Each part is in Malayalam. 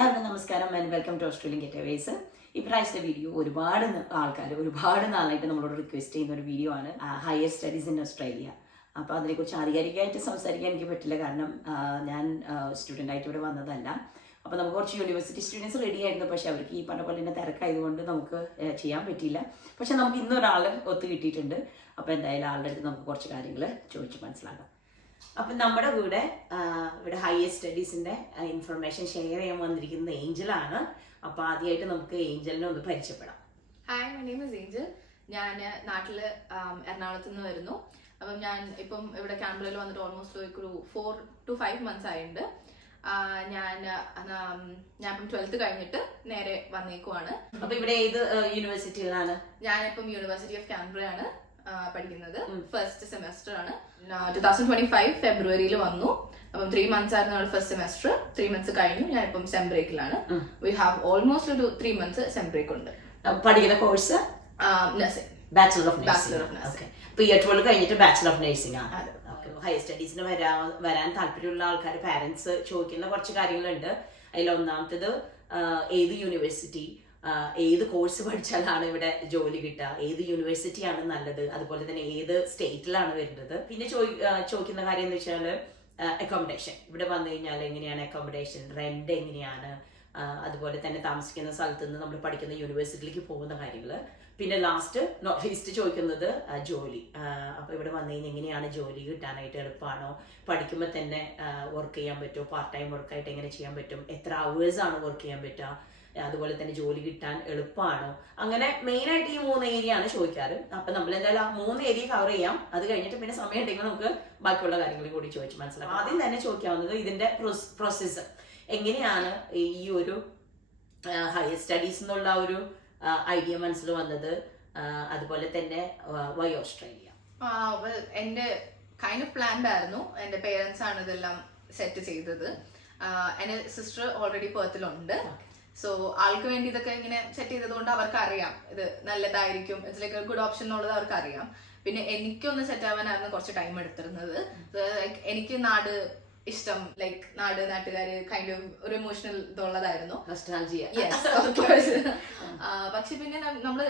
എല്ലാവർക്കും നമസ്കാരം ആൻഡ് വെൽക്കം ടു ഓസ്ട്രേലിയൻ ഗെറ്റവേസ്. ഇപ്രാവശ്യത്തെ വീഡിയോ ഒരുപാട് ആൾക്കാർ ഒരുപാട് നാളായിട്ട് നമ്മളോട് റിക്വസ്റ്റ് ചെയ്യുന്ന ഒരു വീഡിയോ ആണ് ഹയർ സ്റ്റഡീസ് ഇൻ ഓസ്ട്രേലിയ. അപ്പോൾ അതിനെക്കുറിച്ച് ആധികാരികമായിട്ട് സംസാരിക്കാൻ എനിക്ക് പറ്റില്ല, കാരണം ഞാൻ സ്റ്റുഡൻ്റ് ആയിട്ട് ഇവിടെ വന്നതല്ല. അപ്പോൾ നമുക്ക് കുറച്ച് യൂണിവേഴ്സിറ്റി സ്റ്റുഡൻസ് റെഡി ആയിരുന്നു, പക്ഷെ അവർക്ക് ഈ പറഞ്ഞ പോലെ തന്നെ തിരക്കായതുകൊണ്ട് നമുക്ക് ചെയ്യാൻ പറ്റിയില്ല. പക്ഷെ നമുക്ക് ഇന്നൊരാൾ ഒത്തു കിട്ടിയിട്ടുണ്ട്. അപ്പോൾ എന്തായാലും ആളുടെ അടുത്ത് നമുക്ക് കുറച്ച് കാര്യങ്ങൾ ചോദിച്ച് മനസ്സിലാക്കാം. അപ്പം നമ്മുടെ കൂടെ ഇവിടെ ഹയർ സ്റ്റഡീസിൻ്റെ ഇൻഫർമേഷൻ ഷെയർ ചെയ്യാൻ വന്നിരിക്കുന്നത് ഏഞ്ചലാണ്. അപ്പോൾ ആദ്യമായിട്ട് നമുക്ക് ഏഞ്ചലിനെ ഒന്ന് പരിചയപ്പെടാം. Hi, my name is Angel. ഞാൻ നാട്ടിൽ എറണാകുളത്ത് നിന്ന് വരുന്നു. അപ്പം ഞാൻ ഇപ്പം ഇവിടെ കാൻബറയിൽ വന്നിട്ട് ഓൾമോസ്റ്റ് ഒരു 4 to 5 months ആയിട്ടുണ്ട്. ഞാൻ ഇപ്പം 12th കഴിഞ്ഞിട്ട് നേരെ വന്നേക്കുവാണ്. അപ്പൊ ഇവിടെ ഏത് യൂണിവേഴ്സിറ്റിയിലാണ്? ഞാനിപ്പം യൂണിവേഴ്സിറ്റി ഓഫ് കാൻബറയാണ് പഠിക്കുന്നത്. ഫസ്റ്റ് സെമസ്റ്റർ ആണ്. 2025 ഫെബ്രുവരിയിൽ വന്നു. അപ്പം 3 months ആയിരുന്നു നമ്മുടെ ഫസ്റ്റ് സെമസ്റ്റർ. 3 months കഴിഞ്ഞു. ഞാൻ ഇപ്പം സെം ബ്രേക്കിലാണ്. വി ഹാവ് ഓൾമോസ്റ്റ് ഒരു 3 months സെം ബ്രേക്ക് ഉണ്ട്. പഠിക്കുന്ന course nursing, bachelor of nursing. ഇപ്പൊ ഇയർ 12 കഴിഞ്ഞിട്ട് ബാച്ചിലർ ഓഫ് നഴ്സിംഗ് ആണ്. ഹയർ സ്റ്റഡീസിന് വരാൻ താല്പര്യമുള്ള ആൾക്കാർ പാരന്റ്സ് ചോദിക്കുന്ന കുറച്ച് കാര്യങ്ങളുണ്ട്. അതിൽ ഒന്നാമത്തേത് ഏത് യൂണിവേഴ്സിറ്റി, ഏത് കോഴ്സ് പഠിച്ചാലാണ് ഇവിടെ ജോലി കിട്ടുക, ഏത് യൂണിവേഴ്സിറ്റിയാണ് നല്ലത്, അതുപോലെ തന്നെ ഏത് സ്റ്റേറ്റിലാണ് വരുന്നത്. പിന്നെ ചോദിക്കുന്ന കാര്യം എന്ന് വെച്ചാൽ അക്കോമഡേഷൻ, ഇവിടെ വന്നു കഴിഞ്ഞാൽ എങ്ങനെയാണ് അക്കോമഡേഷൻ, റെന്റ് എങ്ങനെയാണ്, അതുപോലെ തന്നെ താമസിക്കുന്ന സ്ഥലത്ത് നിന്ന് നമ്മൾ പഠിക്കുന്ന യൂണിവേഴ്സിറ്റിയിലേക്ക് പോകുന്ന കാര്യങ്ങൾ. പിന്നെ ലാസ്റ്റ് നോട്ട് ലീസ്റ്റ് ചോദിക്കുന്നത് ജോലി. അപ്പോൾ ഇവിടെ വന്നു കഴിഞ്ഞാൽ എങ്ങനെയാണ് ജോലി കിട്ടാനായിട്ട്, എളുപ്പമാണോ, പഠിക്കുമ്പോൾ തന്നെ വർക്ക് ചെയ്യാൻ പറ്റുമോ, പാർട്ട് ടൈം വർക്കായിട്ട് എങ്ങനെ ചെയ്യാൻ പറ്റും, എത്ര അവേഴ്സ് ആണ് വർക്ക് ചെയ്യാൻ പറ്റുക, അതുപോലെ തന്നെ ജോലി കിട്ടാൻ എളുപ്പമാണോ. അങ്ങനെ മെയിനായിട്ട് ഈ 3 ഏരിയ ആണ് ചോദിക്കാറ്. അപ്പം നമ്മൾ എന്തായാലും ആ 3 ഏരിയ കവർ ചെയ്യാം. അത് കഴിഞ്ഞിട്ട് പിന്നെ സമയം ഉണ്ടെങ്കിൽ നമുക്ക് ബാക്കിയുള്ള കാര്യങ്ങൾ കൂടി ചോദിച്ച് മനസ്സിലാക്കാം. ആദ്യം തന്നെ ചോദിക്കാവുന്നത് ഇതിന്റെ പ്രോസസ്സ് എങ്ങനെയാണ് ഈ ഒരു ഹയർ സ്റ്റഡീസ് എന്നുള്ള ഒരു ഐഡിയ മനസ്സിൽ വന്നത്, അതുപോലെ തന്നെ വൈ ഓസ്ട്രേലിയ? എന്റെ കൈൻഡ് ഓഫ് പ്ലാൻഡ് ആയിരുന്നു. എന്റെ പേരൻസ് ആണ് ഇതെല്ലാം സെറ്റ് ചെയ്തത്. എന്റെ സിസ്റ്റർ ഓൾറെഡി പെർത്തിലുണ്ട്. സോ ആൾക്ക് വേണ്ടി ഇതൊക്കെ ഇങ്ങനെ സെറ്റ് ചെയ്തത് കൊണ്ട് അവർക്ക് അറിയാം ഇത് നല്ലതായിരിക്കും, ഇറ്റ്സ് ലൈക്ക് ഗുഡ് ഓപ്ഷൻ എന്നുള്ളത് അവർക്ക് അറിയാം. പിന്നെ എനിക്കൊന്ന് സെറ്റ് ആവാനായിരുന്നു കുറച്ച് ടൈം എടുത്തിരുന്നത്. എനിക്ക് നാട് ഇഷ്ടം, ലൈക്ക് നാട്ടുകാര് കൈൻഡ് ഓഫ് ഒരു ഇമോഷണൽ ഇതുള്ളതായിരുന്നു. പക്ഷെ പിന്നെ നമ്മള്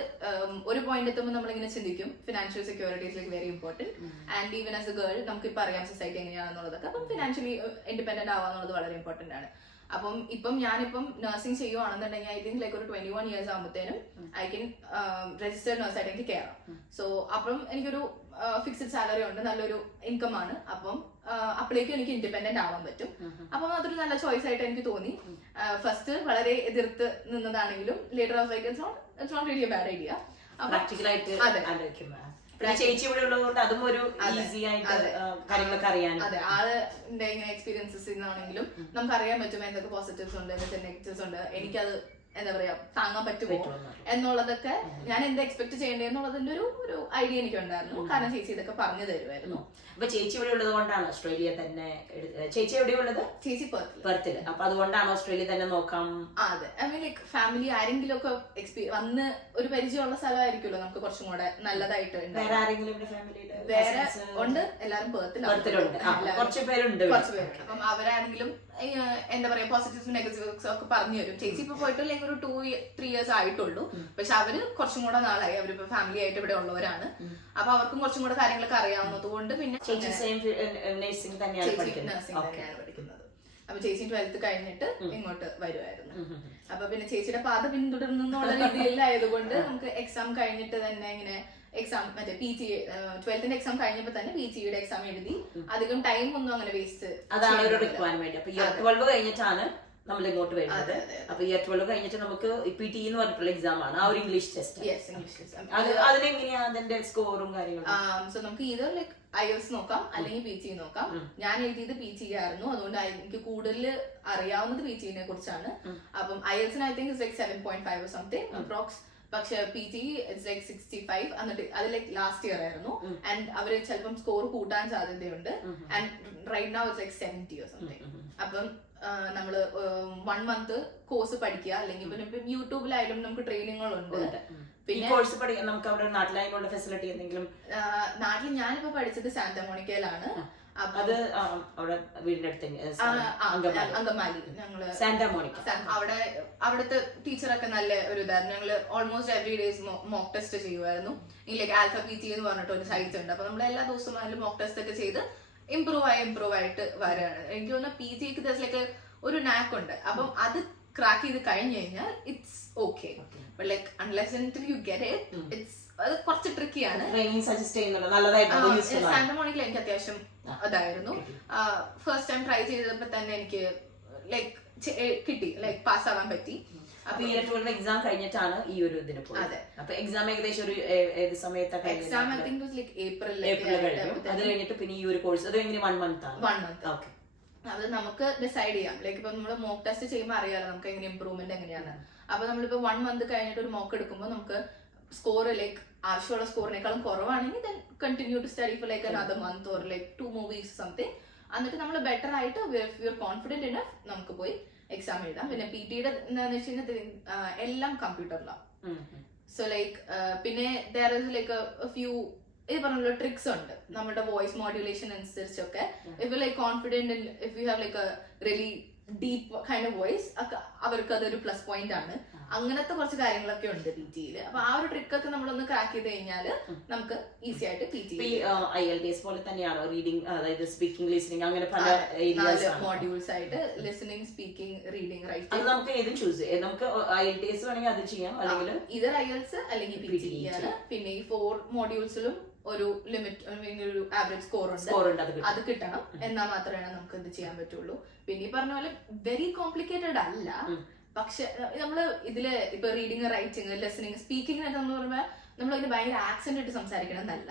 ഒരു പോയിന്റ് എത്തുമ്പോൾ നമ്മളിങ്ങനെ ചിന്തിക്കും financial security is like very important. And even as A girl നമുക്ക് ഇപ്പൊ അറിയാം സൊസൈറ്റി എങ്ങനെയാണെന്നുള്ളതൊക്കെ. അപ്പം ഫിനാൻഷ്യലി ഇൻഡിപെൻഡന്റ് ആവാന്നുള്ളത് വളരെ ഇമ്പോർട്ടന്റ് ആണ്. അപ്പം ഞാനിപ്പം നഴ്സിംഗ് ചെയ്യുവാണെന്നുണ്ടെങ്കിൽ ഐ തിങ്ക് ലൈക്ക് ഒരു 21 years ആകുമ്പോഴത്തേനും ഐ കെൻ രജിസ്റ്റേർഡ് നഴ്സായിട്ട് എനിക്ക് കയറാം. സോ അപ്പം എനിക്കൊരു ഫിക്സഡ് സാലറി ഉണ്ട്, നല്ലൊരു ഇൻകം ആണ്. അപ്പം അപ്പോഴേക്കും എനിക്ക് ഇൻഡിപെൻഡന്റ് ആവാൻ പറ്റും. അപ്പം അതൊരു നല്ല ചോയ്സ് ആയിട്ട് എനിക്ക് തോന്നി. ഫസ്റ്റ് വളരെ എതിർത്ത് നിന്നതാണെങ്കിലും later of like it's not really a bad idea. ചേച്ചി ഇവിടെ ഉള്ളതുകൊണ്ട് അതും ഒരു ഈസി ആയിട്ട് കാര്യങ്ങളൊക്കെ അറിയാൻ. അതെ, ആളിന്റെ ഇങ്ങനെ എക്സ്പീരിയൻസസ് ആണെങ്കിലും നമുക്ക് അറിയാൻ പറ്റും എന്തൊക്കെ പോസിറ്റീവ്സ് ഉണ്ട്, എന്തൊക്കെ നെഗറ്റീവ്സ് ഉണ്ട്, എനിക്കത് എന്താ പറയാ താങ്ങാൻ പറ്റുമോ എന്നുള്ളതൊക്കെ ഞാൻ എന്താ എക്സ്പെക്ട് ചെയ്യേണ്ടതെന്നുള്ളതിന്റെ ഒരു ഐഡിയ എനിക്കുണ്ടായിരുന്നു. കാരണം ചേച്ചി ഇതൊക്കെ പറഞ്ഞു തരുമായിരുന്നു. അപ്പൊ ചേച്ചി ഇവിടെ ഉള്ളത് കൊണ്ടാണ് ഓസ്ട്രേലിയ തന്നെ. ചേച്ചി എവിടെയുള്ളത്? ചേച്ചി പെർത്തിൽ. അപ്പൊ അതുകൊണ്ടാണ് ഓസ്ട്രേലിയ തന്നെ നോക്കാം. അതെ, ഐ മീൻ ലൈക്ക് ഫാമിലി ആരെങ്കിലും ഒക്കെ വന്ന് ഒരു പരിചയമുള്ള സ്ഥലമായിരിക്കുമല്ലോ നമുക്ക് കുറച്ചും കൂടെ നല്ലതായിട്ട്. വേറെ ആരെങ്കിലും വേറെ ഉണ്ട്, എല്ലാരും പെർത്തിലുണ്ട്. കുറച്ച് പേരുണ്ട്. അപ്പം അവരാണെങ്കിലും എന്താ പറയാ പോസിറ്റീവ്സും നെഗറ്റീവ്സും ഒക്കെ പറഞ്ഞു തരും. ചേച്ചി ഇപ്പൊ പോയിട്ട് ലൈക്ക് ഒരു 2-3 years ആയിട്ടുള്ളൂ. പക്ഷെ അവര് കുറച്ചും കൂടെ നാളായി, അവരിപ്പോ ഫാമിലി ആയിട്ട് ഇവിടെ ഉള്ളവരാണ്. അപ്പൊ അവർക്കും കുറച്ചും കൂടെ കാര്യങ്ങളൊക്കെ അറിയാവുന്നത് കൊണ്ട് പിന്നെ നഴ്സിംഗ് തന്നെയാണ് പഠിക്കുന്നത്. അപ്പൊ ചേച്ചി 12th കഴിഞ്ഞിട്ട് ഇങ്ങോട്ട് വരുമായിരുന്നു. അപ്പൊ പിന്നെ ചേച്ചിയുടെ പാത പിന്തുടർന്നുള്ള രീതിയിലായതുകൊണ്ട് നമുക്ക് എക്സാം കഴിഞ്ഞിട്ട് തന്നെ ഇങ്ങനെ എക്സാം മറ്റേ PG 12th എക്സാം കഴിഞ്ഞപ്പോ തന്നെ PGയുടെ എക്സാം എഴുതി. അധികം ടൈം ഒന്നും അങ്ങനെ വേസ്റ്റ്. അതാണ് ഒരു റിക്വയർമെന്റ്. അപ്പൊ ഇയർ 12 കഴിഞ്ഞിട്ടാണ് നമ്മൾ ഇങ്ങോട്ട് വരുന്നത്. അപ്പൊ ഇയർ 12 കഴിഞ്ഞിട്ട് നമുക്ക് PT എന്ന് പറഞ്ഞിട്ടുള്ള എക്സാം ആണ്, ആ ഒരു ഇംഗ്ലീഷ് ടെസ്റ്റ്. അതിനെങ്ങനെയാ അതിന്റെ സ്കോറും കാര്യങ്ങളും? സോ നമുക്ക് ഇതർ ലൈക്ക് IELTS നോക്കാം അല്ലെങ്കിൽ PG നോക്കാം. ഞാൻ എഴുതിയത് PG ആയിരുന്നു, അതുകൊണ്ട് എനിക്ക് കൂടുതൽ അറിയാവുന്നത് PG നെ കുറിച്ചാണ്. അപ്പം IELTS I think is like 7.5 or something approx. പക്ഷെ PG ഇറ്റ്സ് ലൈക്ക് 65. എന്നിട്ട് അത് ലൈക്ക് ലാസ്റ്റ് ഇയർ ആയിരുന്നു. ആൻഡ് അവര് ചിലപ്പം സ്കോർ കൂട്ടാൻ സാധ്യതയുണ്ട്. And right now it's like 70 or something. അപ്പം നമ്മള് 1 month കോഴ്സ് പഠിക്കുക, അല്ലെങ്കിൽ പിന്നെ യൂട്യൂബിലായാലും നമുക്ക് ട്രെയിനിങ്ങുകളുണ്ട്. പിന്നെ കോഴ്സ് പഠിക്കാൻ നമുക്ക് അവിടെ നാട്ടിലായുള്ള ഫെസിലിറ്റി എന്തെങ്കിലും? നാട്ടിൽ ഞാനിപ്പോ പഠിച്ചത് സാന്റമോണിക്കയിലാണ്. അത് അവിടെ വീടിന്റെ അടുത്ത് അങ്കമാലി ഞങ്ങള് സാന്റാ മോണിക്ക. അവിടുത്തെ ടീച്ചറൊക്കെ നല്ല ഒരു ഇതായിരുന്നു. ഞങ്ങള് almost every days mock test ചെയ്യുമായിരുന്നു. ലൈക്ക് ആൽഫ PT എന്ന് പറഞ്ഞിട്ട് ഒരു സൈറ്റ് ഉണ്ട്. അപ്പൊ നമ്മൾ എല്ലാ ദിവസവും അതിൽ മോക്ക് ടെസ്റ്റ് ഒക്കെ ചെയ്ത് ഇമ്പ്രൂവ് ആയിട്ട് വരാണ്. എനിക്ക് തോന്നുന്നു PGക്ക് ലൈക്ക് ഒരു നാക്ക് ഉണ്ട്. അപ്പം അത് ക്രാക്ക് ചെയ്ത് കഴിഞ്ഞു കഴിഞ്ഞാൽ it's okay. But like unless until you get it, അത് കുറച്ച് ട്രിക്കിയാണ്. സാന്റാ മോണിക്കയിൽ എനിക്ക് അത്യാവശ്യം അതായിരുന്നു. ഫസ്റ്റ് ടൈം ട്രൈ ചെയ്തപ്പോ തന്നെ എനിക്ക് ലൈക്ക് കിട്ടി, ലൈക്ക് പാസ് ആവാൻ പറ്റി. അപ്പൊ ഈ എക്സാം കഴിഞ്ഞിട്ടാണ് ഈ ഒരു ഇതിന് പോയത്. അപ്പൊ എക്സാം ഏകദേശം ഒരു ഏത് സമയത്താണ്? Exam I think was like April കഴിഞ്ഞു. അത് കഴിഞ്ഞിട്ട് പിന്നെ ഈ ഒരു കോഴ്സ് അത് എങ്ങനെ 1 month ആണ്? 1 month. ഓക്കെ, അത് നമുക്ക് ഡിസൈഡ് ചെയ്യാം. ലൈക്ക് ഇപ്പൊ നമ്മള് മോക്ക് ടെസ്റ്റ് ചെയ്യുമ്പോൾ അറിയാലോ നമുക്ക് എങ്ങനെ ഇമ്പ്രൂവ്മെന്റ് എങ്ങനെയാണ്. അപ്പൊ നമ്മളിപ്പോ 1 month കഴിഞ്ഞിട്ട് ഒരു മോക്ക് എടുക്കുമ്പോൾ നമുക്ക് സ്കോർ ലൈക്ക് ആവശ്യമുള്ള സ്കോറിനേക്കാളും കുറവാണെങ്കിൽ then continue to study for like another month or like 2 more weeks something. എന്നിട്ട് നമ്മൾ ബെറ്റർ ആയിട്ട് we are confident enough നമുക്ക് പോയി എക്സാം എഴുതാം. പിന്നെ PTയുടെ എന്താന്ന് വെച്ച് കഴിഞ്ഞാൽ എല്ലാം കമ്പ്യൂട്ടറിലാണ്. സോ ലൈക്ക് പിന്നെ there is like a few ഇത് പറഞ്ഞ ട്രിക്സ് ഉണ്ട് നമ്മുടെ വോയിസ് മോഡുലേഷൻ അനുസരിച്ചൊക്കെ. If like confident if you have like a really deep kind of voice, അവർക്ക് അതൊരു പ്ലസ് പോയിന്റ് ആണ്. അങ്ങനത്തെ കുറച്ച് കാര്യങ്ങളൊക്കെ ഉണ്ട് PTയിൽ. അപ്പൊ ആ ഒരു ട്രിക്ക് ഒക്കെ നമ്മളൊന്ന് ക്രാക്ക് ചെയ്ത് കഴിഞ്ഞാല് നമുക്ക് ഈസി ആയിട്ട് PT IELTS പോലെ തന്നെയാണോ റീഡിംഗ്, അതായത് സ്പീക്കിംഗ്, ലിസണിംഗ്, അങ്ങനെ പല മോഡ്യൂൾസ് ആയിട്ട് ലിസണിംഗ്, സ്പീക്കിംഗ്, റീഡിംഗ്, റൈറ്റിംഗ്. അത് നമുക്ക് ഏതും ചൂസ് ചെയ്യാം. നമുക്ക് IELTS വേണമെങ്കിൽ അത് ചെയ്യാം, അല്ലെങ്കിൽ ഇതർ IELTS അല്ലെങ്കിൽ PT ആണ്. പിന്നെ ഈ 4 മോഡ്യൂൾസിലും ഒരു ലിമിറ്റ്, ഒരു ആവറേജ് സ്കോർ ഉണ്ട്, അത് കിട്ടണം. എന്നാൽ മാത്രമേ നമുക്ക് ഇത് ചെയ്യാൻ പറ്റുള്ളൂ. പിന്നെ ഈ പറഞ്ഞ പോലെ വെരി കോംപ്ലിക്കേറ്റഡ് അല്ല. പക്ഷെ നമ്മള് ഇതില് ഇപ്പൊ റീഡിങ്, റൈറ്റിംഗ്, ലിസണിങ്, സ്പീക്കിംഗ് നമ്മൾ പറയുമ്പോ നമ്മൾ അതിന് ഭയങ്കര ആക്സെന്റ് ഇട്ട് സംസാരിക്കണം എന്നല്ല.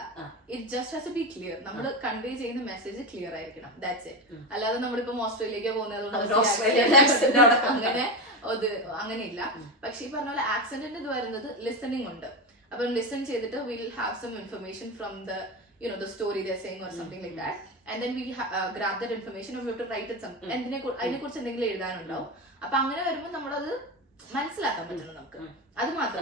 It just has to be clear. നമ്മൾ കൺവേ ചെയ്യുന്ന മെസ്സേജ് ക്ലിയർ ആയിരിക്കണം. That's it. അല്ലാതെ നമ്മളിപ്പോ ഓസ്ട്രേലിയക്ക് പോകുന്നത് അങ്ങനെയില്ല. പക്ഷെ ഈ പറഞ്ഞ പോലെ ആക്സെന്റിന്റെ ഇത് വരുന്നത് ലിസണിങ് ഉണ്ട്. അപ്പൊ ലിസൺ ചെയ്തിട്ട് will have some information from the story they're saying or something like that, and then we grab that information and we have to write it something. അതിനെ കുറിച്ച് എന്തെങ്കിലും എഴുതാനുണ്ടാവും. അപ്പൊ അങ്ങനെ വരുമ്പോൾ നമ്മളത് മനസ്സിലാക്കാൻ പറ്റണം നമുക്ക്. അത് മാത്രം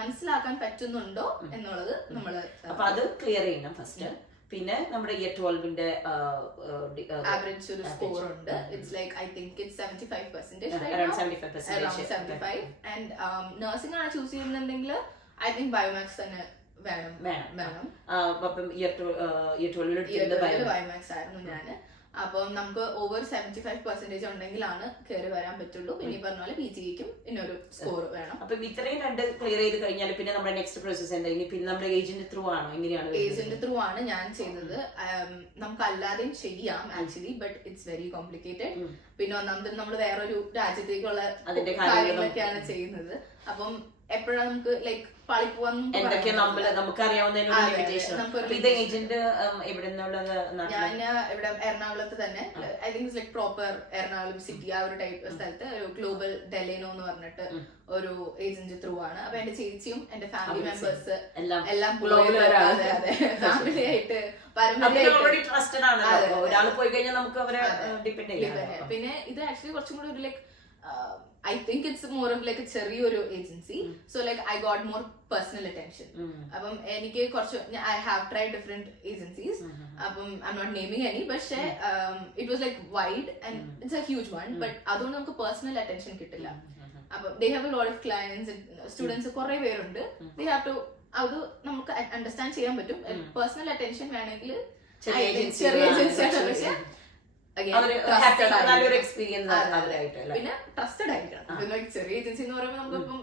മനസ്സിലാക്കാൻ പറ്റുന്നുണ്ടോ എന്നുള്ളത് നമ്മള് അപ്പൊ അത് ക്ലിയർ ചെയ്യണം ഫസ്റ്റ്. പിന്നെ നമ്മുടെ ഇയർ 12ന്റെ ആവറേജ് ഒരു സ്കോർ ഉണ്ട്. It's like I think it's 75%, around 75%. And nursing ആണ് ചൂസ് ചെയ്യുന്നുണ്ടെങ്കിൽ ഐ തിങ്ക് ബയോമാക്സ് തന്നെ വേണം. അപ്പം ഇയർ 12 ബയോമാക്സ് ആയിരുന്നു ഞാന്. അപ്പം നമുക്ക് ഓവർ 75% ഉണ്ടെങ്കിലാണ് കയറി വരാൻ പറ്റുള്ളൂ. പിന്നെ ഈ പറഞ്ഞ പോലെ PGക്കും ഇന്നൊരു സ്കോർ വേണം. അപ്പൊ ഇത്രയും 2 ക്ലിയർ ചെയ്ത് കഴിഞ്ഞാൽ പിന്നെ നമ്മുടെ നെക്സ്റ്റ് പ്രോസസ് എന്താ? പിന്നെ നമ്മുടെ ഏജന്റ് ത്രൂ ആണോ, എങ്ങനെയാണ്? ഏജന്റ് ത്രൂ ആണ് ഞാൻ ചെയ്തത്. നമുക്ക് അല്ലാതെയും ചെയ്യാം actually, but it's very complicated. പിന്നെ ഒന്നാമത് നമ്മൾ വേറൊരു രാജ്യത്തേക്കുള്ള അതിന്റെ കാര്യങ്ങളൊക്കെയാണ് ചെയ്യുന്നത്. അപ്പം എപ്പോഴാണ് നമുക്ക് ലൈക്ക് പാളിപ്പോവാൻ ഞാൻ ഇവിടെ എറണാകുളത്ത് തന്നെ, I think like proper Ernakulam city ആ ഒരു ടൈപ്പ് സ്ഥലത്ത് ഒരു ഗ്ലോബൽ ഡെലേനോ എന്ന് പറഞ്ഞിട്ട് ഒരു ഏജന്റ് ത്രൂ ആണ്. അപ്പൊ എന്റെ ചേച്ചിയും എന്റെ ഫാമിലി മെമ്പേഴ്സ് എല്ലാം ഫാമിലി ആയിട്ട് പിന്നെ ഇത് ആക്ച്വലി കുറച്ചും കൂടി ഒരു like I think it's more of like a ചെറിയൊരു agency. So like I got more personal attention. അപ്പം എനിക്ക് കുറച്ച് I have tried different agencies. അപ്പം I'm not naming any, but it was like wide and it's a huge one. But അതുകൊണ്ട് നമുക്ക് personal attention കിട്ടില്ല. അപ്പം they have a lot of clients and students കുറെ പേരുണ്ട്. They have to അത് നമുക്ക് അണ്ടർസ്റ്റാൻഡ് ചെയ്യാൻ പറ്റും. പേഴ്സണൽ അറ്റൻഷൻ വേണമെങ്കിൽ ചെറിയ ഏജൻസിയാണ്. പക്ഷെ പിന്നെ ട്രസ്റ്റഡ് ആയിരിക്കണം. ചെറിയ ഏജൻസി എന്ന് പറയുമ്പോൾ നമുക്കിപ്പം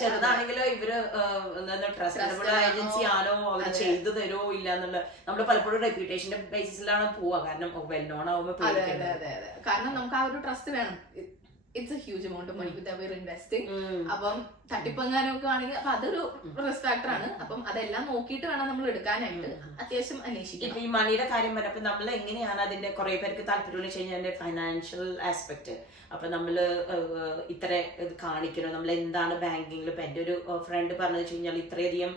ചെറുതാണെങ്കിലോ ഇവര് ട്രസ്റ്റബിൾ ഏജൻസി ആണോ, അവര് ചെയ്തു തരുമോ ഇല്ല എന്നുള്ള നമ്മള് പലപ്പോഴും റെപ്യൂട്ടേഷന്റെ ബേസിസിലാണ് പോവാ. കാരണം വെൽ നോൺ ആവുമ്പോ കാരണം നമുക്ക് ആ ഒരു ട്രസ്റ്റ് വേണം. It's a huge amount of money with അവർ ഇൻവെസ്റ്റിംഗ്. അപ്പം തട്ടിപ്പങ്ങാനൊക്കെ ആണെങ്കിൽ അപ്പൊ അതൊരു റിസ്ക് ഫാക്ടർ ആണ്. അപ്പം അതെല്ലാം നോക്കിയിട്ട് വേണം നമ്മൾ എടുക്കാനായിട്ട് അത്യാവശ്യം അന്വേഷിക്കും. ഇപ്പൊ ഈ മണിയുടെ കാര്യം പറഞ്ഞപ്പോ നമ്മൾ എങ്ങനെയാണ് അതിന്റെ കുറെ പേർക്ക് താല്പര്യമുള്ള വെച്ച് കഴിഞ്ഞാൽ ഫൈനാൻഷ്യൽ ആസ്പെക്ട്. അപ്പൊ നമ്മള് ഇത്ര ഇത് കാണിക്കണം, നമ്മൾ എന്താണ് ബാങ്കിങ്ങിൽ. ഇപ്പൊ എന്റെ ഒരു ഫ്രണ്ട് പറഞ്ഞു വെച്ച് കഴിഞ്ഞാൽ ഇത്രയധികം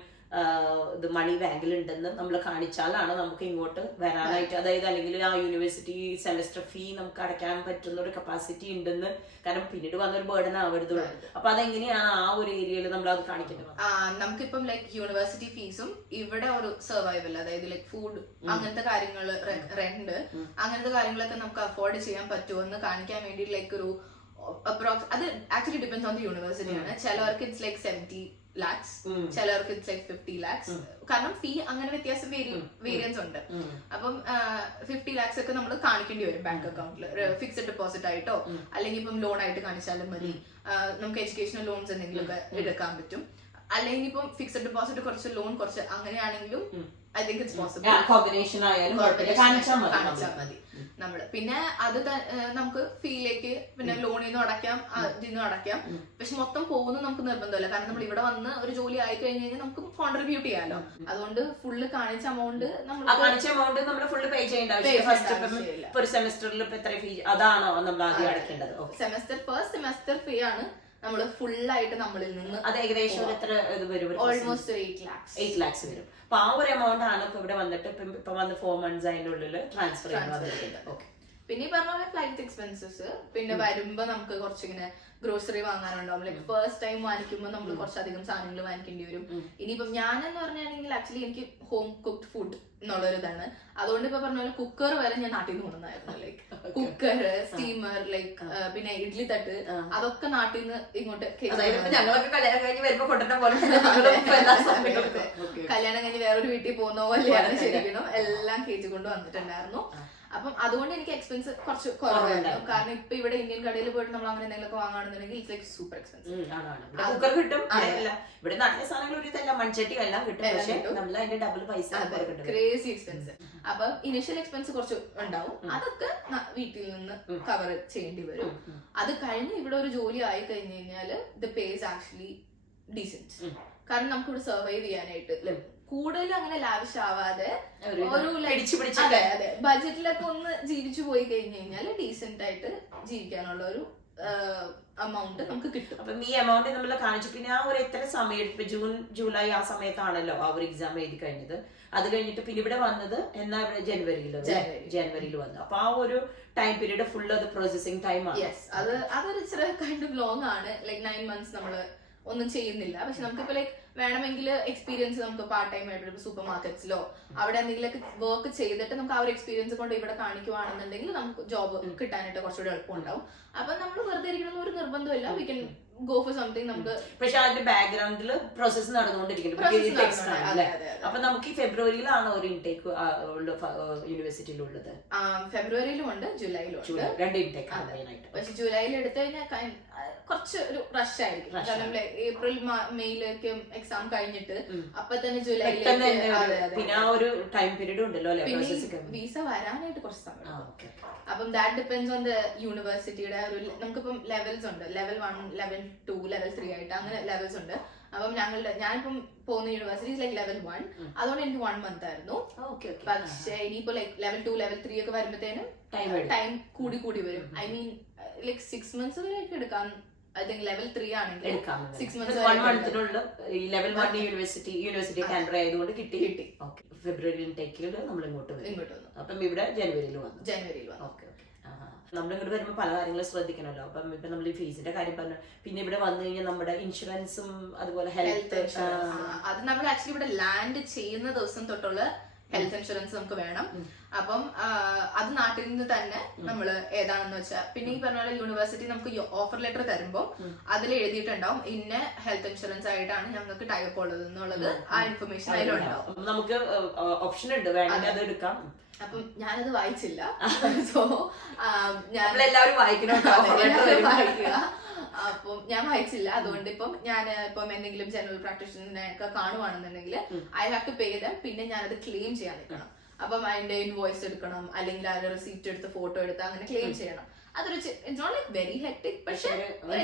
ഇത് മണി ബാങ്കിൽ ഉണ്ടെന്ന് നമ്മൾ കാണിച്ചാലാണ് നമുക്ക് ഇങ്ങോട്ട് വരാനായിട്ട്, അതായത് അല്ലെങ്കിൽ ആ യൂണിവേഴ്സിറ്റി സെമസ്റ്റർ ഫീ നമുക്ക് അടയ്ക്കാൻ പറ്റുന്ന ഒരു കപ്പാസിറ്റി ഉണ്ടെന്ന്. കാരണം പിന്നീട് വന്നൊരു ബേർഡൻ ആവരുത്. അപ്പൊ അതെങ്ങനെയാണ് ആ ഒരു ഏരിയയിൽ നമ്മൾ അത് കാണിക്കുന്നത്? നമുക്കിപ്പം ലൈക്ക് യൂണിവേഴ്സിറ്റി ഫീസും ഇവിടെ ഒരു സർവൈവൽ, അതായത് ലൈക്ക് ഫുഡ് അങ്ങനത്തെ കാര്യങ്ങൾ, റെന്റ് അങ്ങനത്തെ കാര്യങ്ങളൊക്കെ നമുക്ക് അഫോർഡ് ചെയ്യാൻ പറ്റുമെന്ന് കാണിക്കാൻ വേണ്ടി ലൈക്ക് ഒരു അത് actually depends on the university ആണ്. ചിലവർക്ക് ഇറ്റ്സ് ലൈക്ക് 70 lakhs, ചിലവർക്ക് ഇറ്റ്സ് ലൈക്ക് 50 lakhs. കാരണം ഫീ അങ്ങനെ വ്യത്യാസം വേരിയൻസ് ഉണ്ട്. അപ്പം 50 lakhs ഒക്കെ നമ്മൾ കാണിക്കേണ്ടി വരും ബാങ്ക് അക്കൗണ്ടിൽ, ഫിക്സഡ് ഡെപ്പോസിറ്റ് ആയിട്ടോ അല്ലെങ്കിൽ ഇപ്പം ലോൺ ആയിട്ട് കാണിച്ചാലും മതി. നമുക്ക് എഡ്യൂക്കേഷണൽ ലോൺസ് എന്തെങ്കിലും ഒക്കെ എടുക്കാൻ പറ്റും. അല്ലെങ്കിൽ ഇപ്പം ഫിക്സഡ് ഡെപ്പോസിറ്റ് കുറച്ച് ലോൺ കുറച്ച് അങ്ങനെയാണെങ്കിലും I think it's possible. Combination ആയാലും കാണിച്ചാൽ മതി നമ്മള്. പിന്നെ അത് നമുക്ക് ഫീലേക്ക് പിന്നെ ലോണിൽ നിന്നും അടയ്ക്കാം, ഇതിൽ നിന്നും അടയ്ക്കാം. പക്ഷെ മൊത്തം പോകുന്നത് നമുക്ക് നിർബന്ധമല്ല. കാരണം നമ്മൾ ഇവിടെ വന്ന് ഒരു ജോലി ആയി കഴിഞ്ഞ് കഴിഞ്ഞാൽ നമുക്ക് കോൺട്രിബ്യൂട്ട് ചെയ്യാലോ. അതുകൊണ്ട് ഫുള്ള് കാണിച്ച എമൗണ്ട് നമ്മൾ ഫുള്ള് പേ ചെയ്യേണ്ട ആവശ്യമില്ല. ഒരു സെമസ്റ്ററിൽ ഇപ്പൊ എത്ര ഫീ അതാണോ നമ്മൾ ആദ്യം അടയ്ക്കേണ്ടത്? ഫസ്റ്റ് സെമസ്റ്റർ ഫീ ആണ് നമ്മള് ഫുള്ളായിട്ട് നമ്മളിൽ നിന്ന്. അത് ഏകദേശം എത്ര വരും? ഓൾമോസ്റ്റ് 8 lakhs വരും. അപ്പൊ ആ ഒരു എമൗണ്ട് ആണ് ഇപ്പൊ ഇവിടെ വന്നിട്ട് ഇപ്പൊ വന്ന് 4 months അതിന്റെ ഉള്ളിൽ ട്രാൻസ്ഫർ ചെയ്യുന്നത്. പിന്നെ ഈ പറഞ്ഞ പോലെ ഫ്ലൈറ്റ് എക്സ്പെൻസസ്, പിന്നെ വരുമ്പോ നമുക്ക് കുറച്ചിങ്ങനെ ഗ്രോസറി വാങ്ങാനുണ്ടാവും. ലൈക്ക് ഫസ്റ്റ് ടൈം വാങ്ങിക്കുമ്പോൾ നമ്മൾ കുറച്ചധികം സാധനങ്ങൾ വാങ്ങിക്കേണ്ടി വരും. ഇനിയിപ്പം ഞാനെന്ന് പറഞ്ഞാണെങ്കിൽ ആക്ച്വലി എനിക്ക് ഹോം കുക്ക്ഡ് ഫുഡ് എന്നുള്ളൊരു ഇതാണ്. അതുകൊണ്ട് ഇപ്പൊ പറഞ്ഞ പോലെ കുക്കർ വരെ ഞാൻ നാട്ടിൽ നിന്ന് കൊണ്ടുവന്നായിരുന്നു. ലൈക്ക് കുക്കർ, സ്റ്റീമർ, ലൈക്ക് പിന്നെ ഇഡ്ലി തട്ട്, അതൊക്കെ നാട്ടിൽ നിന്ന് ഇങ്ങോട്ട് ഞങ്ങളൊക്കെ കല്യാണം കഴിഞ്ഞ് വരുമ്പോ കൊണ്ടുവന്ന പോലെ കല്യാണം കഴിഞ്ഞ് വേറൊരു വീട്ടിൽ പോകുന്ന പോലെയാണ് ശരിക്കും എല്ലാം കേറ്റി കൊണ്ട് വന്നിട്ടുണ്ടായിരുന്നു. അപ്പം അതുകൊണ്ട് എനിക്ക് എക്സ്പെൻസ് കുറച്ച് കുറവായിരുന്നു. കാരണം ഇപ്പൊ ഇവിടെ ഇന്ത്യൻ കടയിൽ പോയിട്ട് നമ്മൾ അങ്ങനെ എന്തെങ്കിലും വാങ്ങുകയാണെന്നുണ്ടെങ്കിൽ it's like super expensive. Cooker കിട്ടും, ഇവിടെ നാട്ടിലെ സാധനങ്ങൾ ഒരു ഇതെല്ലാം മൺചട്ടി എല്ലാം കിട്ടും. അതിന്റെ ഡബിൾ പൈസ, ക്രേസി എക്സ്പെൻസ്. അപ്പൊ ഇനിഷ്യൽ എക്സ്പെൻസ് കുറച്ച് ഉണ്ടാവും, അതൊക്കെ വീട്ടിൽ നിന്ന് കവർ ചെയ്യേണ്ടി വരും. അത് കഴിഞ്ഞ് ഇവിടെ ഒരു ജോലി ആയി കഴിഞ്ഞു കഴിഞ്ഞാല് the pay is actually decent. കാരണം നമുക്ക് ഇവിടെ സർവൈവ് ചെയ്യാനായിട്ട് കൂടുതൽ അങ്ങനെ ലാവിഷ് ആവാതെ ഒരു അതെ ബഡ്ജറ്റിലൊക്കെ ഒന്ന് ജീവിച്ചു പോയി കഴിഞ്ഞു കഴിഞ്ഞാൽ ഡീസെന്റ് ആയിട്ട് ജീവിക്കാനുള്ള ഒരു എമൗണ്ട് നമുക്ക് കിട്ടും. അപ്പം ഈ എമൗണ്ട് നമ്മൾ കാണിച്ചു. പിന്നെ ആ ഒരു എത്ര സമയം, ഇപ്പൊ ജൂൺ ജൂലൈ ആ സമയത്താണല്ലോ ആ ഒരു എക്സാം എഴുതി കഴിഞ്ഞത്. അത് കഴിഞ്ഞിട്ട് പിന്നെ ഇവിടെ വന്നത് എന്നാ ജനുവരിയിൽ വന്നു. അപ്പൊ ആ ഒരു ടൈം പീരീഡ് ഫുൾ അത് പ്രോസസിങ് ടൈം ആണ്. അതൊരു ഇച്ചിരി കൈൻഡ് ഓഫ് ലോങ് ആണ്. ലൈക്ക് 9 months നമ്മള് ഒന്നും ചെയ്യുന്നില്ല. പക്ഷെ നമുക്കിപ്പോ ലൈക്ക് വേണമെങ്കിൽ എക്സ്പീരിയൻസ് നമുക്ക് പാർട്ട് ടൈം ആയിട്ട് സൂപ്പർ മാർക്കറ്റ്സിലോ അവിടെ എന്തെങ്കിലുമൊക്കെ വർക്ക് ചെയ്തിട്ട് നമുക്ക് ആ ഒരു എക്സ്പീരിയൻസ് കൊണ്ട് ഇവിടെ കാണിക്കുവാണെന്നുണ്ടെങ്കിൽ നമുക്ക് ജോബ് കിട്ടാനായിട്ട് കുറച്ചുകൂടി എളുപ്പമുണ്ടാവും. അപ്പൊ നമ്മൾ വെറുതെ ഇരിക്കണം ഒരു നിർബന്ധമില്ല. We can go for something. നമുക്ക് പക്ഷെ അതിന്റെ ബാക്ക്ഗ്രൗണ്ടിൽ പ്രോസസ് നടന്നുകൊണ്ടിരിക്കുന്നുണ്ട്. അപ്പൊ നമുക്ക് ഈ ഫെബ്രുവരിയിലാണ് ഒരു ഇൻടേക്ക് യൂണിവേഴ്സിറ്റിയിലുള്ളത്. ഫെബ്രുവരിയിലും ഉണ്ട്, ജൂലൈയിലും ഉണ്ട്, 2 ഇൻടേക്ക്. പക്ഷെ ജൂലൈയിൽ എടുത്തു കഴിഞ്ഞാൽ കുറച്ച് ഒരു റഷ് ആയിരിക്കും. കാരണം ഏപ്രിൽ മെയിലേക്കും എക്സാം കഴിഞ്ഞിട്ട് അപ്പൊ തന്നെ ജൂലൈയിലേക്ക് പിന്നെ ആ ഒരു ടൈം പീരീഡ് ഉണ്ടല്ലോ. വിസ വരാനായിട്ട് കുറച്ച് സമയം. അപ്പം ദാറ്റ് ഡിപെൻഡ്സ് ഓൺ ദ യൂണിവേഴ്സിറ്റിയുടെ ഒരു നമുക്കിപ്പം ലെവൽസ് ഉണ്ട്. ലെവൽ 1, ലെവൽ 2, ലെവൽ 3 ആയിട്ട് അങ്ങനെ ലെവൽസ് ഉണ്ട്. അപ്പം ഞാനിപ്പം പോകുന്ന യൂണിവേഴ്സിറ്റി ലൈക്ക് ലെവൽ 1. അതുകൊണ്ട് എനിക്ക് 1 month ആയിരുന്നു. പക്ഷേ ഇനിയിപ്പോ ലൈക്ക് ലെവൽ 2, ലെവൽ 3 ഒക്കെ വരുമ്പോഴത്തേനും ടൈം കൂടി വരും. ഐ മീൻ ലൈക്ക് 6 months വരെയൊക്കെ എടുക്കാം. ഐ തിങ്ക് ലെവൽ 3 ആണെങ്കിൽ 6 months 1 monthനുള്ള ലെവൽ 1 യൂണിവേഴ്സിറ്റി കാൻബറ ആയതുകൊണ്ട് കിട്ടി. ഫെബ്രുവരി ഇൻടേക്കിൽ നമ്മൾ ഇങ്ങോട്ട് വന്നു. അപ്പം ഇവിടെ ജനുവരിയിൽ വന്നു. ഓക്കെ നമ്മളിങ്ങോട്ട് വരുമ്പോൾ പല കാര്യങ്ങളും ശ്രദ്ധിക്കണമല്ലോ. അപ്പം ഇപ്പൊ നമ്മൾ ഈ ഫീസിന്റെ കാര്യം പറഞ്ഞു. പിന്നെ ഇവിടെ വന്നു കഴിഞ്ഞാൽ നമ്മുടെ ഇൻഷുറൻസും അതുപോലെ ഹെൽത്ത് അത് നമ്മൾ ആക്ച്വലി ഇവിടെ ലാൻഡ് ചെയ്യുന്ന ദിവസം തൊട്ടുള്ള ഹെൽത്ത് ഇൻഷുറൻസ് നമുക്ക് വേണം. അപ്പം അത് നാട്ടിൽ നിന്ന് തന്നെ നമ്മൾ ഏതാണെന്ന് വെച്ചാൽ പിന്നെ ഈ പറഞ്ഞ പോലെ യൂണിവേഴ്സിറ്റി നമുക്ക് ഓഫർ ലെറ്റർ തരുമ്പോൾ അതിൽ എഴുതിയിട്ടുണ്ടാവും ഇന്ന ഹെൽത്ത് ഇൻഷുറൻസ് ആയിട്ടാണ് ഞങ്ങൾക്ക് ടൈപ്പ് ഉള്ളത് എന്നുള്ളത്. ആ ഇൻഫർമേഷൻ അതിലുണ്ടാവും. നമുക്ക് ഓപ്ഷൻ ഉണ്ട്, വേണമെങ്കിൽ അത് എടുക്കാം. അപ്പം ഞാനത് വായിച്ചില്ല. സോ എല്ലാവരും വായിക്കുക. അപ്പം ഞാൻ വായിച്ചില്ല. അതുകൊണ്ട് ഞാൻ എന്തെങ്കിലും ജനറൽ പ്രാക്ടീഷണറിനെ ഒക്കെ കാണുവാണെന്നുണ്ടെങ്കിൽ I have to pay them. പിന്നെ ഞാനത് ക്ലെയിം ചെയ്യാൻ നിൽക്കണം. അപ്പം അതിന്റെ ഇൻവോയ്സ് എടുക്കണം, അല്ലെങ്കിൽ അതിന്റെ റെസീപ്റ്റ് എടുത്ത് ഫോട്ടോ എടുത്ത് അങ്ങനെ ക്ലെയിം ചെയ്യണം. അതൊരു it's not like very hectic, പക്ഷെ ഒരു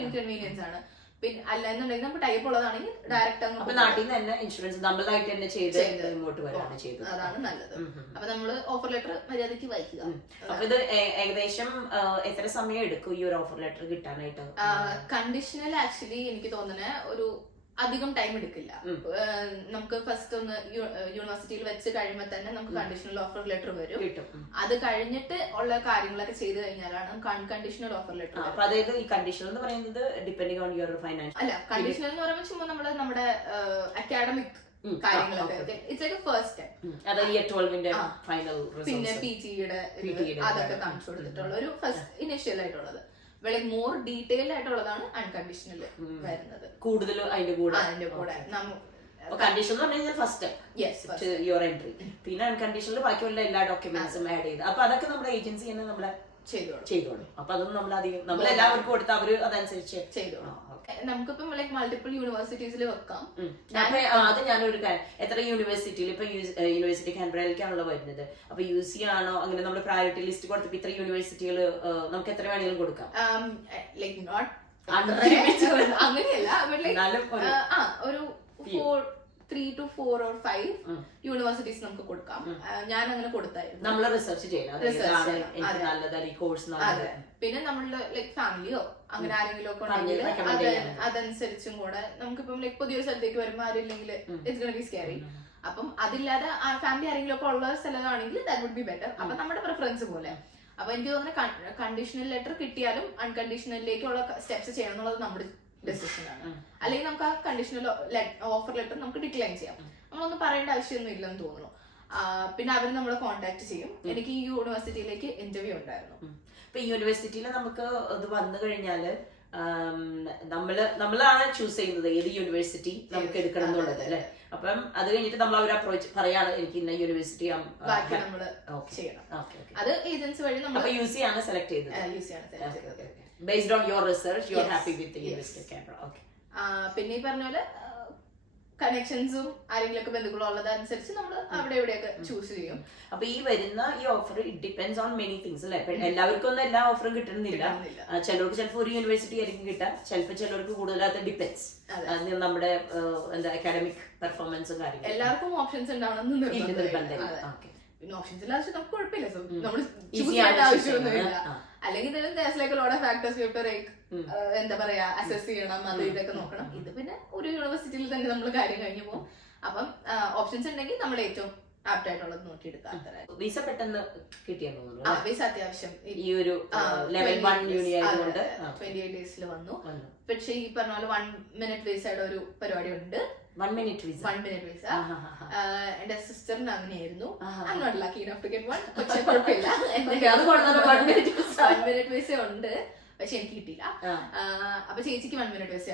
ഇൻകൺവീനിയൻസ് ആണ്. പിന്നെ അല്ലെന്നുണ്ടെങ്കിൽ നമുക്ക് ടൈപ്പ് ഉള്ളതാണെങ്കിൽ ഡയറക്റ്റ് നാട്ടിൽ നിന്ന് തന്നെ ഇൻഷുറൻസ് നമ്മളായിട്ട് തന്നെ ചെയ്ത് ഇങ്ങോട്ട് വരാണ് ചെയ്തത്. അതാണ് നല്ലത്. അപ്പൊ നമ്മള് ഓഫർ ലെറ്റർ മര്യാദയ്ക്ക് വായിക്കുക. അപ്പൊ ഇത് ഏകദേശം എത്ര സമയം എടുക്കും ഈ ഒരു ഓഫർ ലെറ്റർ കിട്ടാനായിട്ട്? കണ്ടീഷണൽ ആക്ച്വലി എനിക്ക് തോന്നുന്നത് ഒരു അധികം ടൈം എടുക്കില്ല. നമുക്ക് ഫസ്റ്റ് ഒന്ന് യൂണിവേഴ്സിറ്റിയിൽ വെച്ച് കഴിയുമ്പോൾ തന്നെ നമുക്ക് കണ്ടീഷണൽ ഓഫർ ലെറ്റർ വരും. അത് കഴിഞ്ഞിട്ട് ഉള്ള കാര്യങ്ങളൊക്കെ ചെയ്ത് കഴിഞ്ഞാലാണ് നമുക്ക് അൺകണ്ടീഷണൽ ഓഫർ ലെറ്റർ. അതായത് ഈ കണ്ടീഷണൽ എന്ന് പറയുന്നത് ഡിപെൻഡിങ് ഓൺ യുവർ ഫൈനാൻഷ്യൽ അല്ല, കണ്ടീഷണൽ എന്ന് പറയുമ്പോൾ ചുമ്മാ നമ്മുടെ അക്കാഡമിക് കാര്യങ്ങളൊക്കെ ഇറ്റ്സ് ലൈക്ക് ഫസ്റ്റ് സ്റ്റെപ്പ്. പിന്നെ PG-യുടെ അതൊക്കെ കാണിച്ചു കൊടുത്തിട്ടുള്ള ഒരു ഫസ്റ്റ് ഇനിഷ്യൽ ആയിട്ടുള്ളത്. ലൈക് മോർ ഡീറ്റെയിൽഡ് ആയിട്ടുള്ളതാണ് അൺകണ്ടീഷണൽ വരുന്നത്. കൂടുതൽ അതിന്റെ കൂടെ കണ്ടീഷൻ എന്ന് പറഞ്ഞാൽ ഫസ്റ്റ് സ്റ്റെപ്പ് യുവർ എൻട്രി. പിന്നെ അൺകണ്ടീഷണൽ ബാക്കിയുള്ള എല്ലാ ഡോക്യുമെന്റ്സും ആഡ് ചെയ്ത് അപ്പൊ അതൊക്കെ നമ്മുടെ ഏജൻസി തന്നെ നമ്മളെ ചെയ്തോളും. അപ്പൊ അതൊന്നും നമ്മൾ എല്ലാവർക്കും കൊടുത്ത് അവര് അതനുസരിച്ച് ചെയ്തോളും. നമുക്കിപ്പം ലൈക് മൾട്ടിപ്പിൾ യൂണിവേഴ്സിറ്റീസിൽ വെക്കാം. അത് ഞാനൊരു എത്ര യൂണിവേഴ്സിറ്റിയിൽ ഇപ്പൊ യൂണിവേഴ്സിറ്റി കാൻബറയിലേക്കാണല്ലോ വരുന്നത്. അപ്പൊ UC ആണോ അങ്ങനെ നമ്മൾ പ്രയോറിറ്റി ലിസ്റ്റ് കൊടുത്തപ്പോ ഇത്ര യൂണിവേഴ്സിറ്റികൾ നമുക്ക് എത്ര വേണമെങ്കിലും കൊടുക്കാം. ലൈക് നോട്ട് അങ്ങനെയല്ല, ഒരു 3 to 4 or 5 യൂണിവേഴ്സിറ്റീസ് നമുക്ക് കൊടുക്കാം. ഞാൻ അങ്ങനെ കൊടുത്തായിരുന്നു. നമ്മൾ റിസർച്ച് ചെയ്യണം. പിന്നെ നമ്മളുടെ ലൈക് ഫാമിലിയോ അങ്ങനെ ആരെങ്കിലും ഒക്കെ ഉണ്ടെങ്കിൽ അതനുസരിച്ചും കൂടെ നമുക്കിപ്പം ലൈക് പുതിയൊരു സ്ഥലത്തേക്ക് വരുമ്പോൾ ആരില്ലെങ്കിൽ ഇറ്റ്സ് ഗോണ ബി സ്കാരി. അപ്പം അതില്ലാതെ ഫാമിലി ആരെങ്കിലും ഒക്കെ ഉള്ള സ്ഥലമാണെങ്കിൽ ദാറ്റ് വുഡ് ബി ബെറ്റർ. അപ്പൊ നമ്മുടെ പ്രിഫറൻസ് പോലെ. അപ്പൊ എനിക്ക് തോന്നുന്ന കണ്ടീഷണൽ ലെറ്റർ കിട്ടിയാലും അൺകണ്ടീഷണലിലേക്കുള്ള സ്റ്റെപ്സ് ചെയ്യണം എന്നുള്ളത് നമ്മുടെ ഡെസിഷൻ ആണ്. അല്ലെങ്കിൽ നമുക്ക് ആ കണ്ടീഷണൽ ഓഫർ ലെറ്റർ നമുക്ക് ഡിക്ലൈൻ ചെയ്യാം. നമ്മളൊന്നും പറയേണ്ട ആവശ്യമൊന്നും ഇല്ലെന്ന് തോന്നുന്നു. പിന്നെ അവർ നമ്മളെ കോൺടാക്ട് ചെയ്യും. എനിക്ക് ഈ യൂണിവേഴ്സിറ്റിയിലേക്ക് ഇന്റർവ്യൂ ഉണ്ടായിരുന്നു. ഇപ്പൊ ഈ യൂണിവേഴ്സിറ്റിയിൽ നമുക്ക് ഇത് വന്നു കഴിഞ്ഞാല് നമ്മളാണ് ചൂസ് ചെയ്യുന്നത് ഏത് യൂണിവേഴ്സിറ്റി നമുക്ക് എടുക്കണം എന്നുള്ളത് അല്ലെ. അപ്പം അത് കഴിഞ്ഞിട്ട് നമ്മൾ അവർ അപ്രോച്ച് പറയാണ് എനിക്ക് ഇന്ന യൂണിവേഴ്സിറ്റി ബാക്കി നമ്മള് ചെയ്യണം. അത് ഏജൻസി വഴി നമ്മൾ UC ആണ് സെലക്ട് ചെയ്തത്. Based on your research, you are happy with the University of Canberra. Okay. പിന്നെ ഈ പറഞ്ഞ പോലെ കണക്ഷൻസും ആരെങ്കിലും ബന്ധുക്കളും ഉള്ളതനുസരിച്ച് നമ്മൾ അവിടെ എവിടെയൊക്കെ ചൂസ് ചെയ്യും. അപ്പൊ ഈ വരുന്ന ഈ offer it depends on many things അല്ലെ. എല്ലാവർക്കും ഒന്നും എല്ലാ ഓഫറും കിട്ടണമെന്നില്ല. ചിലർക്ക് ചിലപ്പോൾ ഒരു യൂണിവേഴ്സിറ്റി ആയിരിക്കും കിട്ടാം, ചിലപ്പോൾ ചിലർക്ക് കൂടുതലായിട്ട് ഡിപെൻഡ്സ് നമ്മുടെ എന്താ അക്കാഡമിക് പെർഫോമൻസും കാര്യങ്ങളും. എല്ലാവർക്കും ഓപ്ഷൻസ് ഉണ്ടാവണം നിർബന്ധമില്ല. പിന്നെ ഓപ്ഷൻസ് ഇല്ലാതെ നമുക്ക് കുഴപ്പമില്ല, നമ്മൾ ചൂസ് ചെയ്യേണ്ട ആവശ്യമൊന്നുമില്ല. അല്ലെങ്കിൽ എന്താ പറയാ അസസ് ചെയ്യണം, അത് ഇതൊക്കെ നോക്കണം. ഇത് പിന്നെ ഒരു യൂണിവേഴ്സിറ്റിയിൽ തന്നെ നമ്മൾ കാര്യം കഴിഞ്ഞു പോകും. അപ്പം ഓപ്ഷൻസ് ഉണ്ടെങ്കിൽ നമ്മൾ ഏറ്റവും ആപ്റ്റ് ആയിട്ടുള്ളത് നോക്കിയെടുക്കാം. വിസ പെട്ടെന്ന് കിട്ടിയെന്ന് തോന്നുന്നു. വിസ അത്യാവശ്യം ഈ ഒരു ലെവൽ 1 യൂണി ആയതുകൊണ്ട് 28 ഡേയ്സിൽ വന്നു. പക്ഷെ ഈ പറഞ്ഞ പോലെ 1 മിനിറ്റ് വിസയുടെ ഒരു പരിപാടി ഉണ്ട്. 1 മിനിറ്റ് വിസ എന്റെ സിസ്റ്ററിന് അങ്ങനെയായിരുന്നു. അങ്ങോട്ട് lucky enough to get one. പക്ഷെ കുഴപ്പമില്ല, 1 മിനിറ്റ് വിസ ഉണ്ട്. പക്ഷെ എനിക്ക് കിട്ടിയില്ല. അപ്പൊ ചേച്ചിക്ക് 1 മിനിറ്റ് വിസ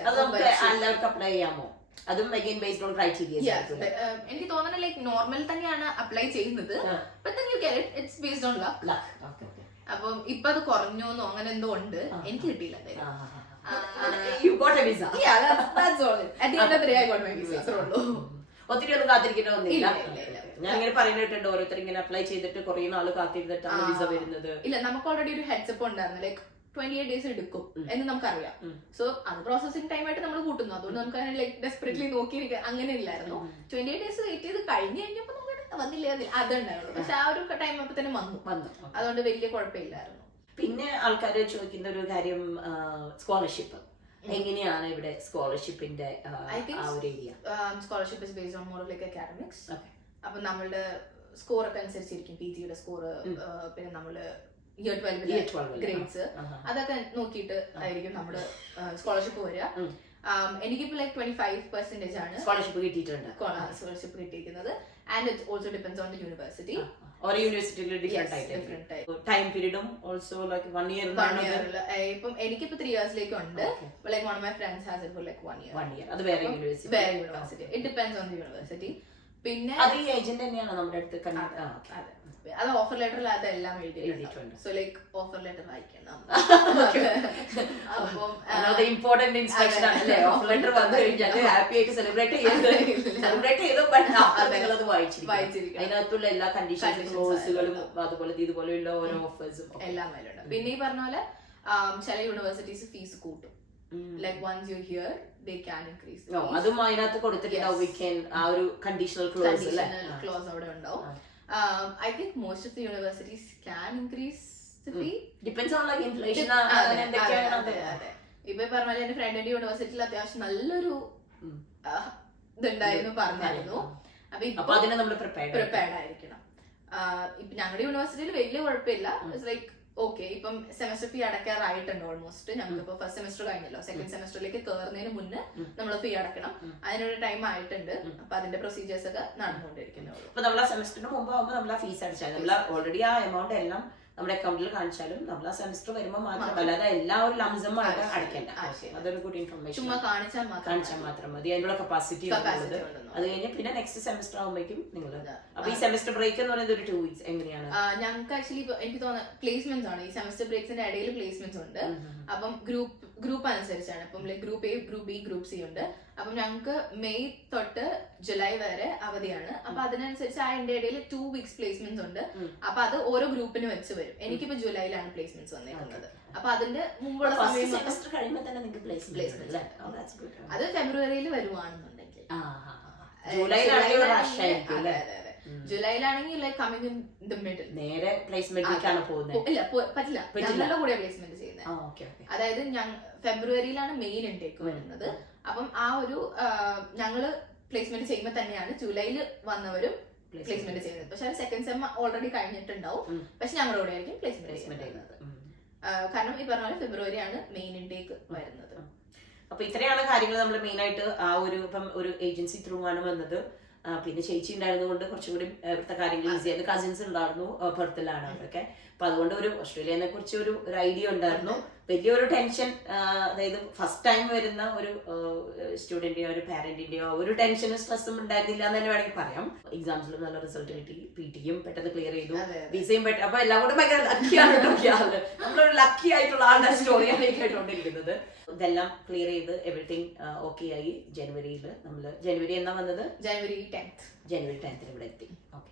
എല്ലാവർക്കും അപ്ലൈ ചെയ്യാമോ? അതും അഗൈൻ ബേസ്ഡ് ഓൺ ക്രൈറ്റീരിയ. എനിക്ക് തോന്നുന്നത് ലൈക് നോർമൽ തന്നെയാണ് അപ്ലൈ ചെയ്യുന്നത്. It's based on luck. അപ്പം ഇപ്പൊ അത് കുറഞ്ഞോന്നോ അങ്ങനെ എന്തോ ഉണ്ട്. എനിക്ക് കിട്ടിയില്ല. You got a visa. Yeah, that's all. At the end of the day, I got my visa. ഒത്തിരി ഒന്നും കാത്തിരിക്കണമെന്നില്ല. ഞാൻ ഇങ്ങനെ പറയുന്നിട്ടുണ്ട് ഓരോരുത്തർ ഇങ്ങനെ അപ്ലൈ ചെയ്തിട്ട് കുറെ നാള് കാത്തിരുന്നിട്ടാണ് വിസ വരുന്നത്. ഇല്ല, നമുക്ക് ഓൾറെഡി ഒരു ഹെഡ്സപ്പ് ഉണ്ടായിരുന്നു. ലൈക് 28 ഡേയ്സ് എടുക്കും എന്ന് നമുക്കറിയാം. സോ അത് പ്രോസസിംഗ് ടൈം ആയിട്ട് നമ്മൾ കൂട്ടുന്നു. അതുകൊണ്ട് നമുക്ക് അങ്ങനെ ലൈക് ഡെസ്പെറേറ്റ്ലി നോക്കിയിരിക്കുക അങ്ങനെ ഇല്ലായിരുന്നു. 28 ഡേയ്സ് വെയിറ്റ് ചെയ്ത് കഴിഞ്ഞ് കഴിഞ്ഞപ്പോൾ നമുക്ക് വന്നില്ല, അതുണ്ടായിരുന്നു. പക്ഷെ ആ ഒരു ടൈം അപ്പൊ തന്നെ വന്നു. അതുകൊണ്ട് വലിയ കുഴപ്പമില്ലായിരുന്നു. പിന്നെ ആൾക്കാർ ചോദിക്കുന്ന ഒരു കാര്യം സ്കോളർഷിപ്പ് എങ്ങനെയാണ് ഇവിടെ സ്കോളർഷിപ്പിന്റെ area? Scholarship is based on more like academics. അപ്പൊ നമ്മളുടെ സ്കോർ ഒക്കെ അനുസരിച്ചിരിക്കും. PG-യുടെ സ്കോർ, പിന്നെ നമ്മള് Year 12 ഗ്രേഡ്സ് അതൊക്കെ നോക്കിയിട്ട് ആയിരിക്കും നമ്മുടെ സ്കോളർഷിപ്പ് വരിക. എനിക്കിപ്പോ ലൈക് 25% ആണ് സ്കോളർഷിപ്പ് കിട്ടിയിട്ടുണ്ട്. സ്കോളർഷിപ്പ് കിട്ടിയിരിക്കുന്നത്. And it also depends on the university. ഓരോ യൂണിവേഴ്സിറ്റിയിലും ഡിഫറെന്റ് ടൈം പീരീഡും ഓൾസോ ലൈക് 1 ഇയർ. ഇപ്പം എനിക്കിപ്പോ 3 ഇയേഴ്സിലേക്ക് ഉണ്ട്. Like one of my friends has it for like 1 year. അത് വേറെ university. It depends on the university. പിന്നെ അത് ഈ ഏജന്റ് തന്നെയാണ് നമ്മുടെ അടുത്ത്. അത് ഓഫർ ലെറ്ററിൽ അതെല്ലാം എഴുതിയിട്ടുണ്ട്. സോ ലൈക്ക് ഓഫർ ലെറ്റർ വായിക്കണം. അപ്പം ഇമ്പോർട്ടന്റ് ഇൻസ്ട്രക്ഷൻ ആണല്ലേ ഓഫർ ലെറ്റർ വന്നു കഴിഞ്ഞാൽ ഹാപ്പി ആയിട്ട് സെലിബ്രേറ്റ് ചെയ്തു. നിങ്ങളത് വായിച്ചിരിക്കും. അതിനകത്തുള്ള എല്ലാ കണ്ടീഷൻസും ക്ലോസുകളും അതുപോലെ ഇതുപോലെയുള്ള ഓരോ ഓഫേഴ്സും എല്ലാം അതിലുണ്ട്. പിന്നെ ഈ പറഞ്ഞ പോലെ ചില യൂണിവേഴ്സിറ്റീസ് ഫീസ് കൂട്ടും. Like once you're here, they can increase. അതും അതിനകത്ത് കൊടുത്തിട്ടുണ്ടാവും. We can ആ ഒരു കണ്ടീഷണൽ ക്ലോസ് അവിടെ ഉണ്ടാവും. I think most of the universities can increase the fee. Depends on like inflation. ഇപ്പൊ പറഞ്ഞാൽ എന്റെ ഫ്രണ്ടിന്റെ യൂണിവേഴ്സിറ്റിയിൽ അത്യാവശ്യം നല്ലൊരു ഇതുണ്ടായിരുന്നു പറഞ്ഞായിരുന്നു. അപ്പൊ അതിന് നമ്മൾ പ്രിപ്പയർഡ് ആയിരിക്കണം. ഇപ്പൊ ഞങ്ങളുടെ യൂണിവേഴ്സിറ്റിയിൽ വലിയ കുഴപ്പമില്ല. ഇറ്റ്സ് ലൈക്ക് ഓക്കെ, ഇപ്പം സെമസ്റ്റർ ഫീ അടയ്ക്കാറായിട്ടുണ്ട് ഓൾമോസ്റ്റ്. ഞങ്ങൾക്ക് ഇപ്പൊ ഫസ്റ്റ് സെമസ്റ്റർ കഴിഞ്ഞല്ലോ, സെക്കൻഡ് സെമസ്റ്ററിലേക്ക് കയറുന്നതിന് മുന്നേ നമ്മൾ ഫീ അടക്കണം. അതിനൊരു ടൈം ആയിട്ടുണ്ട്. അപ്പൊ അതിന്റെ പ്രൊസീജിയേഴ്സ് ഒക്കെ നടന്നുകൊണ്ടിരിക്കുന്നുള്ളൂ. അപ്പൊ നമ്മൾ ആ സെമസ്റ്ററിന് മുമ്പ് ആകുമ്പോൾ നമ്മൾ ആ ഫീസ് അടച്ചാൽ നമ്മൾ ഓൾറെഡി ആ എമൗണ്ട് എല്ലാം നമ്മുടെ അക്കൗണ്ടിൽ കാണിച്ചാലും നമ്മൾ ആ സെമസ്റ്റർ വരുമ്പോൾ മാത്രം, അല്ലാതെ എല്ലാവരും ലംസമായിട്ട് അടയ്ക്കേണ്ട. അതൊരു ഗുഡ് ഇൻഫർമേഷൻ. കാണിച്ചാൽ മാത്രം മതി. അതിനുള്ള കപ്പാസിറ്റി അത് കഴിഞ്ഞ് പിന്നെ നെക്സ്റ്റ് സെമസ്റ്റർ ആകുമ്പോഴേക്കും നിങ്ങൾ. അപ്പൊ ഈ സെമസ്റ്റർ ബ്രേക്ക് എന്ന് പറയുന്നത് ഒരു 2 weeks എങ്ങനെയാണ്? ഞങ്ങൾക്ക് ആക്ച്വലി എനിക്ക് തോന്നുന്നത് പ്ലേസ്മെന്റ്സ് ആണ്. ഈ സെമസ്റ്റർ ബ്രേക്സിന്റെ ഇടയിൽ പ്ലേസ്മെന്റ്സ് ഉണ്ട്. അപ്പം ഗ്രൂപ്പ് അനുസരിച്ചാണ്. ഇപ്പം group A, group B, group C ഉണ്ട്. അപ്പം ഞങ്ങൾക്ക് മെയ് തൊട്ട് ജൂലൈ വരെ അവധിയാണ്. അപ്പൊ അതിനനുസരിച്ച് അതിന്റെ ഇടയിൽ 2 weeks പ്ലേസ്മെന്റ്സ് ഉണ്ട്. അപ്പൊ അത് ഓരോ ഗ്രൂപ്പിന് വെച്ച് വരും. എനിക്കിപ്പോ ജൂലൈയിലാണ് പ്ലേസ്മെന്റ്സ് വന്നേക്കുന്നത്. അപ്പൊ അതിന്റെ മുമ്പുള്ള സമയം അത് ഫെബ്രുവരിയിൽ വരുവാണെന്നുണ്ടെങ്കിൽ, ജൂലൈയിലാണെങ്കിൽ like coming in the middle നേരെ പ്ലേസ്മെന്റിലേക്കാണ് പോകുന്നത്. ഇല്ല, പറ്റില്ല. ഞങ്ങളുടെ കൂടെ പ്ലേസ്മെന്റ് ചെയ്യുന്നത്. അതായത് ഫെബ്രുവരിയിലാണ് മെയിൻ ഇൻടേക്ക് വരുന്നത്. അപ്പം ആ ഒരു ഞങ്ങള് പ്ലേസ്മെന്റ് ചെയ്യുമ്പോൾ തന്നെയാണ് ജൂലൈയിൽ വന്നവരും പ്ലേസ്മെന്റ് ചെയ്യുന്നത്. പക്ഷെ സെക്കൻഡ് സെം ഓൾറെഡി കഴിഞ്ഞിട്ടുണ്ടാവും. പക്ഷെ ഞങ്ങളുടെ കൂടെ ആയിരിക്കും പ്ലേസ്മെന്റ് ചെയ്യുന്നത്. കാരണം ഈ പറഞ്ഞ പോലെ ഫെബ്രുവരി ആണ് മെയിൻ ഇൻടേക്ക് വരുന്നത്. അപ്പൊ ഇത്രയാണ് കാര്യങ്ങൾ നമ്മൾ മെയിൻ ആയിട്ട് ആ ഒരു ഇപ്പം ഒരു ഏജൻസി ത്രൂ ആണ് വന്നത്. പിന്നെ ചേച്ചി ഉണ്ടായിരുന്നുകൊണ്ട് കുറച്ചും കൂടി ഇവിടുത്തെ കാര്യങ്ങൾ ഈസി ആയിരുന്നു. കസിൻസ് ഉണ്ടായിരുന്നു, പെർത്തിലാണ് അവരൊക്കെ. അപ്പൊ അതുകൊണ്ട് ഒരു ഓസ്ട്രേലിയനെ കുറിച്ച് ഒരു ഐഡിയ ഉണ്ടായിരുന്നു. വലിയൊരു ടെൻഷൻ, അതായത് ഫസ്റ്റ് ടൈം വരുന്ന ഒരു സ്റ്റുഡന്റിന്റെയോ ഒരു പാരന്റിന്റെയോ ഒരു ടെൻഷനും സ്ട്രെസ്സും ഉണ്ടായിരുന്നില്ല എന്ന് തന്നെ വേണമെങ്കിൽ പറയാം. എക്സാംസിലും നല്ല റിസൾട്ട് കിട്ടി, PT-യും പെട്ടെന്ന് ക്ലിയർ ചെയ്തു, വിസയും പെട്ടെന്ന്. അപ്പൊ എല്ലാം കൂടെ ഭയങ്കര ലക്കിയാണ്. നമ്മളൊരു ലക്കി ആയിട്ടുള്ള ആളുടെ സ്റ്റോറിയാണ് ഈ കേട്ടോണ്ടിരിക്കുന്നത്. ഇതെല്ലാം ക്ലിയർ ചെയ്ത് എവറിത്തിങ് ഓക്കെ ആയി. ജനുവരിയിൽ നമ്മള് ജനുവരി എന്നാ വന്നത്? ജനുവരി 10th ഇവിടെ എത്തി. ഓക്കെ.